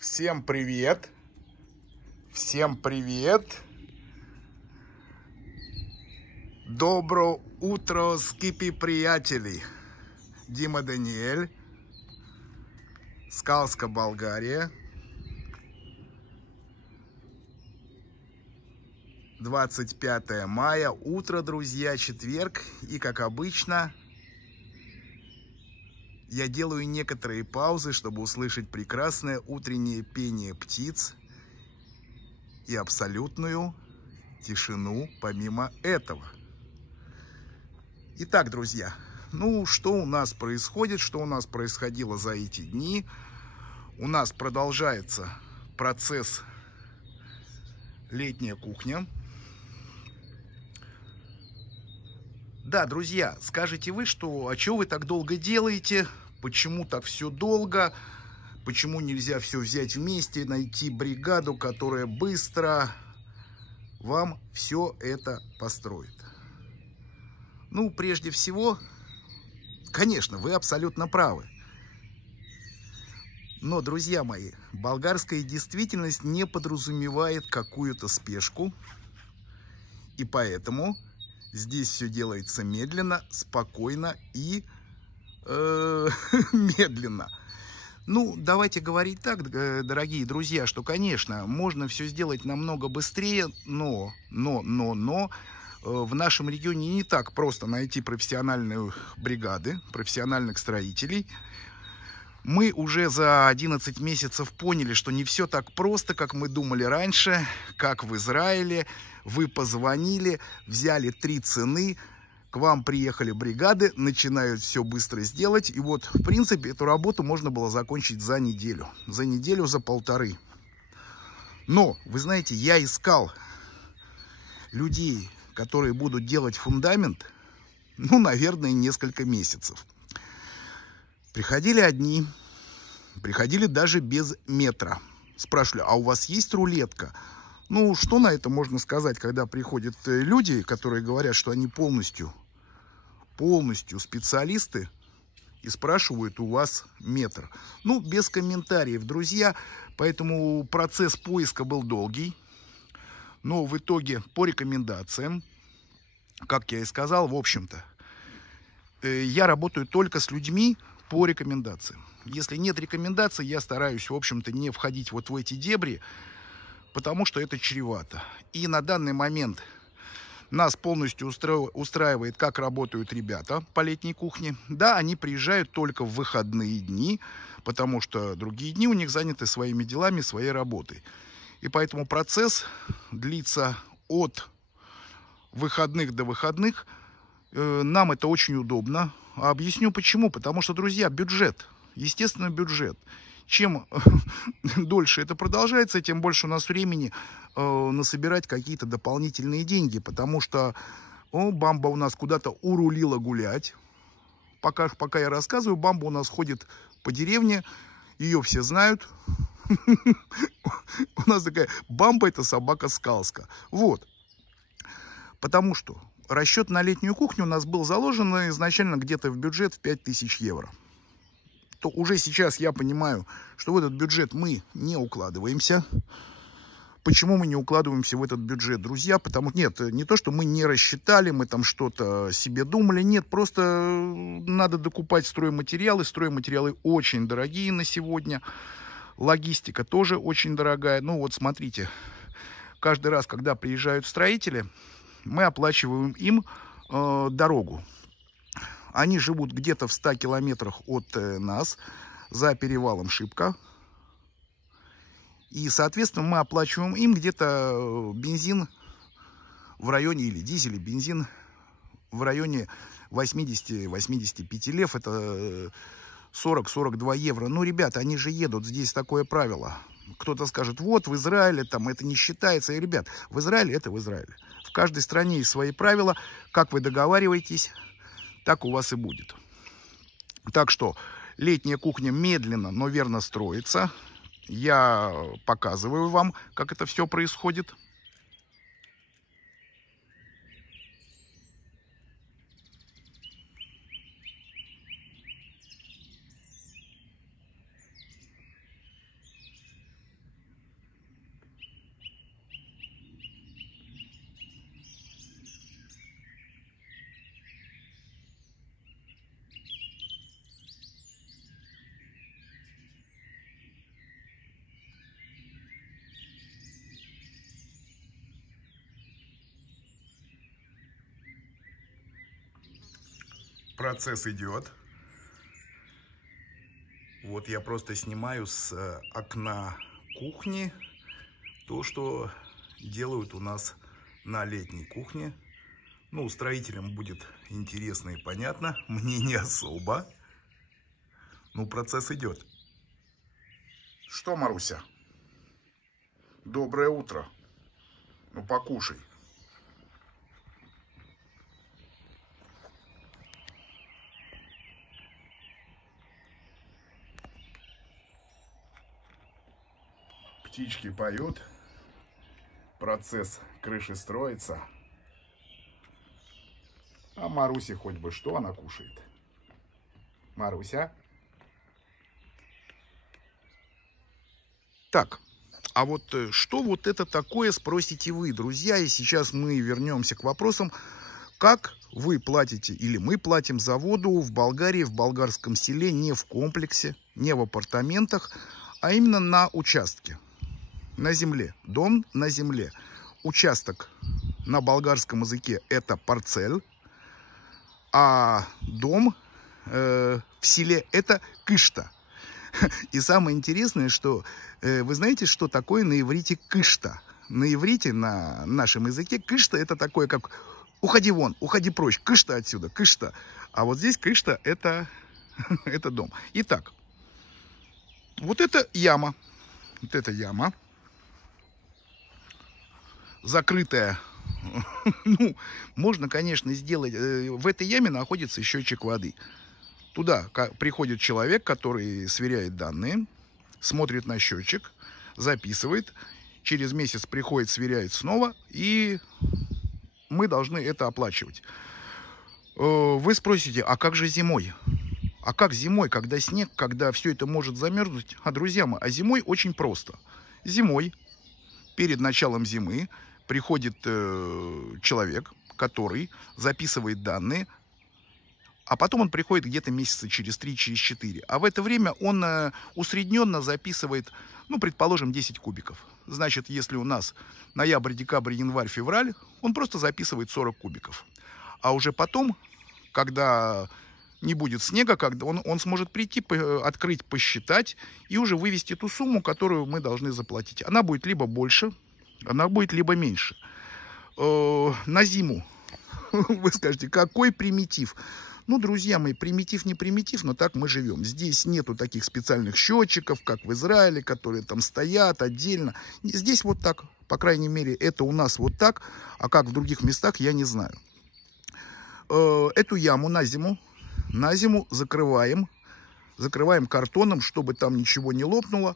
Всем привет! Всем привет! Доброе утро, скипи приятели! Дима Даниэль, Скалска, Болгария. 25 мая, утро, друзья, четверг. И, как обычно, я делаю некоторые паузы, чтобы услышать прекрасное утреннее пение птиц и абсолютную тишину помимо этого. Итак, друзья, что у нас происходит, что у нас происходило за эти дни? У нас продолжается процесс «Летняя кухня». Да, друзья, скажете вы, что что вы так долго делаете, почему так все долго, почему нельзя все взять вместе, найти бригаду, которая быстро вам все это построит. Прежде всего, конечно, вы абсолютно правы. Но, друзья мои, болгарская действительность не подразумевает какую-то спешку, и поэтому здесь все делается медленно, спокойно и медленно. Давайте говорить так, дорогие друзья, что, конечно, можно все сделать намного быстрее, но в нашем регионе не так просто найти профессиональные бригады, профессиональных строителей. Мы уже за 11 месяцев поняли, что не все так просто, как мы думали раньше, как в Израиле. Вы позвонили, взяли 3 цены, к вам приехали бригады, начинают все быстро сделать. И вот, в принципе, эту работу можно было закончить за неделю, за полторы. Но, вы знаете, я искал людей, которые будут делать фундамент, наверное, несколько месяцев. Приходили одни, приходили даже без метра. Спрашивали, а у вас есть рулетка? Что на это можно сказать, когда приходят люди, которые говорят, что они полностью специалисты, и спрашивают у вас метр? Без комментариев, друзья. Поэтому процесс поиска был долгий. Но в итоге, по рекомендациям, как я и сказал, в общем-то, я работаю только с людьми по рекомендациям. Если нет рекомендаций, я стараюсь, в общем-то, не входить вот в эти дебри, потому что это чревато. И на данный момент нас полностью устраивает, как работают ребята по летней кухне. Да, они приезжают только в выходные дни, потому что другие дни у них заняты своими делами, своей работой. И поэтому процесс длится от выходных до выходных. Нам это очень удобно. Объясню почему. Потому что, друзья, бюджет. Естественно, бюджет. Чем дольше это продолжается, тем больше у нас времени насобирать какие-то дополнительные деньги. Потому что Бамба у нас куда-то урулила гулять. Пока я рассказываю, Бамба у нас ходит по деревне. Ее все знают. У нас такая Бамба — это собака Скалска. Вот. Потому что расчет на летнюю кухню у нас был заложен изначально где-то в бюджет в 5000 евро. То уже сейчас я понимаю, что в этот бюджет мы не укладываемся. Почему мы не укладываемся в этот бюджет, друзья? Потому что не то, что мы не рассчитали, мы там что-то себе думали. Нет, просто надо докупать стройматериалы. Стройматериалы очень дорогие на сегодня. Логистика тоже очень дорогая. Смотрите, каждый раз, когда приезжают строители, мы оплачиваем им дорогу. Они живут где-то в 100 километрах от нас, за перевалом Шипка. И, соответственно, мы оплачиваем им где-то бензин в районе, или дизель, и бензин в районе 80-85 лев. Это 40-42 евро. Ребята, они же едут, здесь такое правило. Кто-то скажет, вот в Израиле там это не считается. И, ребят, в Израиле это в Израиле. В каждой стране есть свои правила. Как вы договариваетесь, так у вас и будет. Так что летняя кухня медленно, но верно строится. Я показываю вам, как это все происходит. процесс идет. Вот я просто снимаю с окна кухни то, что делают у нас на летней кухне. Ну, строителям будет интересно и понятно, мне не особо. Ну, процесс идет. Что, Маруся? Доброе утро. Ну, покушай. Птички поют. Процесс крыши строится. А Марусе хоть бы что она кушает. Маруся? Так, а вот что вот это такое, спросите вы, друзья. И сейчас мы вернемся к вопросам, как вы платите или мы платим за воду в Болгарии, в болгарском селе, не в комплексе, не в апартаментах, а именно на участке, на земле. Дом на земле. Участок на болгарском языке это парцель, а дом в селе это кышта. И самое интересное, что вы знаете, что такое на иврите кышта? На иврите, на нашем языке, кышта это такое, как уходи вон, уходи прочь, кышта отсюда, кышта. А вот здесь кышта это, это дом. Итак, вот это яма. Вот эта яма. Закрытая. Ну, можно, конечно, сделать. В этой яме находится счетчик воды. Туда приходит человек, который сверяет данные, смотрит на счетчик, записывает. Через месяц приходит, сверяет снова, и мы должны это оплачивать. Вы спросите, а как же зимой? А как зимой, когда снег, когда все это может замерзнуть? А, друзья мои, а зимой очень просто. Зимой, перед началом зимы, приходит человек, который записывает данные, а потом он приходит где-то месяца через 3, через 4. А в это время он усредненно записывает, ну, предположим, 10 кубиков. Значит, если у нас ноябрь, декабрь, январь, февраль, он просто записывает 40 кубиков. А уже потом, когда не будет снега, когда он сможет прийти, открыть, посчитать и уже вывести ту сумму, которую мы должны заплатить. Она будет либо больше, она будет либо меньше. На зиму вы скажете, какой примитив? Ну, друзья мои, примитив не примитив, но так мы живем. Здесь нету таких специальных счетчиков, как в Израиле, которые там стоят отдельно. Здесь вот так, по крайней мере, это у нас вот так, а как в других местах, я не знаю. Эту яму на зиму закрываем картоном, чтобы там ничего не лопнуло.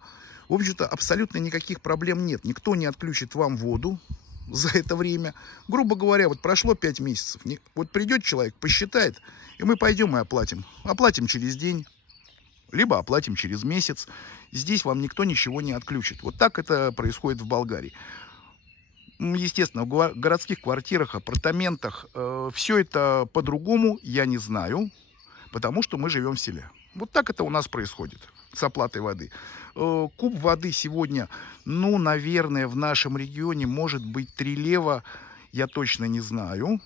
В общем-то, абсолютно никаких проблем нет. Никто не отключит вам воду за это время. Грубо говоря, вот прошло 5 месяцев. Вот придет человек, посчитает, и мы пойдем и оплатим. Оплатим через день, либо оплатим через месяц. Здесь вам никто ничего не отключит. Вот так это происходит в Болгарии. Естественно, в городских квартирах, апартаментах все это по-другому, я не знаю, потому что мы живем в селе. Вот так это у нас происходит с оплатой воды. Куб воды сегодня, ну, наверное, в нашем регионе может быть 3 лева, я точно не знаю.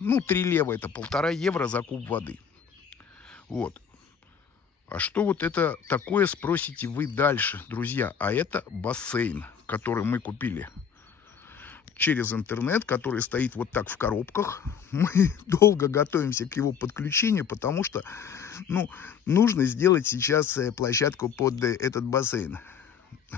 Ну, 3 лева это 1,5 евро за куб воды. Вот. А что вот это такое, спросите вы дальше, друзья? А это бассейн, который мы купили через интернет, который стоит вот так в коробках. Мы долго готовимся к его подключению, потому что, ну, нужно сделать сейчас площадку под этот бассейн.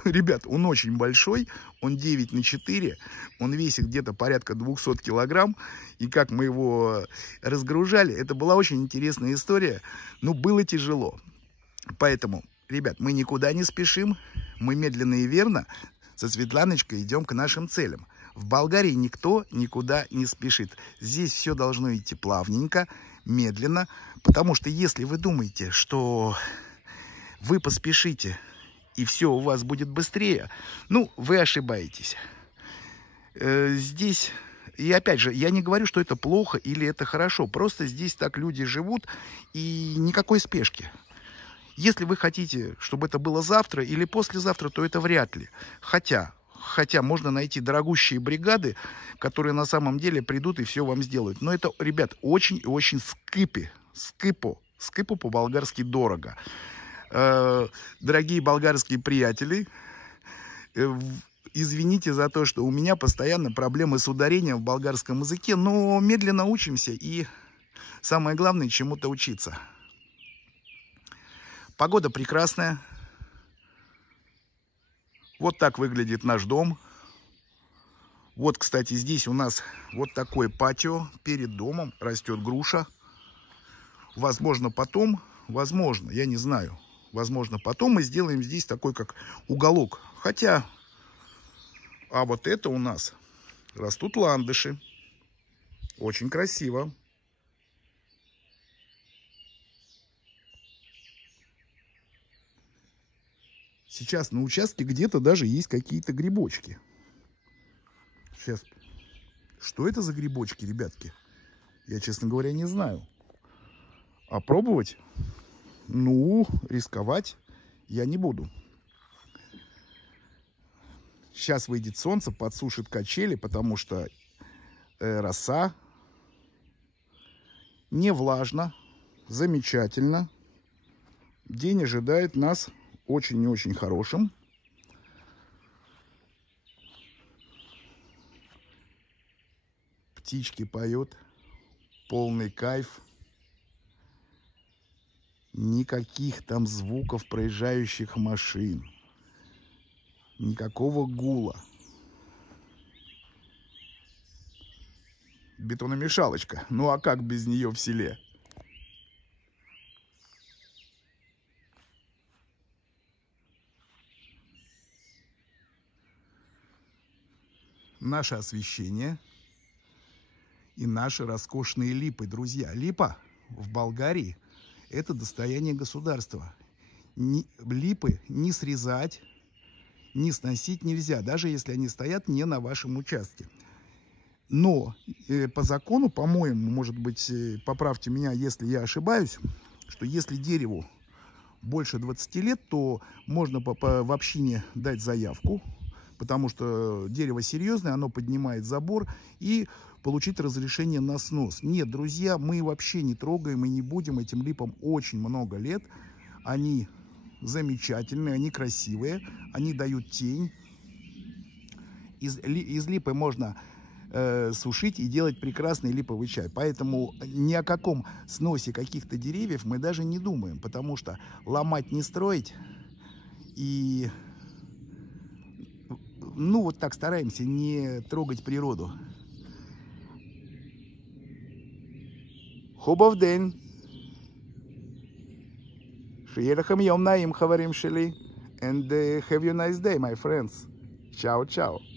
Ребят, он очень большой, он 9×4, он весит где-то порядка 200 килограмм. И как мы его разгружали, это была очень интересная история, но было тяжело. Поэтому, ребят, мы никуда не спешим, мы медленно и верно со Светланочкой идем к нашим целям. В Болгарии никто никуда не спешит. Здесь все должно идти плавненько, медленно. Потому что если вы думаете, что вы поспешите и все у вас будет быстрее, ну, вы ошибаетесь. Здесь, и опять же, я не говорю, что это плохо или это хорошо. Просто здесь так люди живут и никакой спешки. Если вы хотите, чтобы это было завтра или послезавтра, то это вряд ли. Хотя можно найти дорогущие бригады, которые на самом деле придут и все вам сделают. Но это, ребят, очень и очень скыпи. Скипо. Скипо по-болгарски дорого. Дорогие болгарские приятели, извините за то, что у меня постоянно проблемы с ударением в болгарском языке, но медленно учимся, и самое главное, чему-то учиться. Погода прекрасная. Вот так выглядит наш дом. Вот, кстати, здесь у нас вот такое патио. Перед домом растет груша. Возможно, потом, возможно, я не знаю, возможно, потом мы сделаем здесь такой, как уголок. Хотя, а вот это у нас растут ландыши. Очень красиво. Сейчас на участке где-то даже есть какие-то грибочки. Сейчас. Что это за грибочки, ребятки? Я, честно говоря, не знаю. А пробовать? Ну, рисковать я не буду. Сейчас выйдет солнце, подсушит качели, потому что роса. Не влажно. Замечательно. День ожидает нас очень и очень хорошим. Птички поют. Полный кайф. Никаких там звуков проезжающих машин. Никакого гула. Бетономешалочка. Ну а как без нее в селе? Наше освещение и наши роскошные липы, друзья. Липа в Болгарии — это достояние государства. Липы не срезать, не сносить нельзя, даже если они стоят не на вашем участке. Но по закону, по-моему, может быть, поправьте меня, если я ошибаюсь, что если дереву больше 20 лет, то можно в общине дать заявку, потому что дерево серьезное, оно поднимает забор, и получить разрешение на снос. Нет, друзья, мы вообще не трогаем и не будем. Этим липам очень много лет. Они замечательные, они красивые, они дают тень. Из липы можно сушить и делать прекрасный липовый чай. Поэтому ни о каком сносе каких-то деревьев мы даже не думаем, потому что ломать не строить. И ну вот так стараемся не трогать природу. Хубав день. שיהיה לכם יום נעים, חברים שלי. And have a nice day, my friends. Ciao, ciao.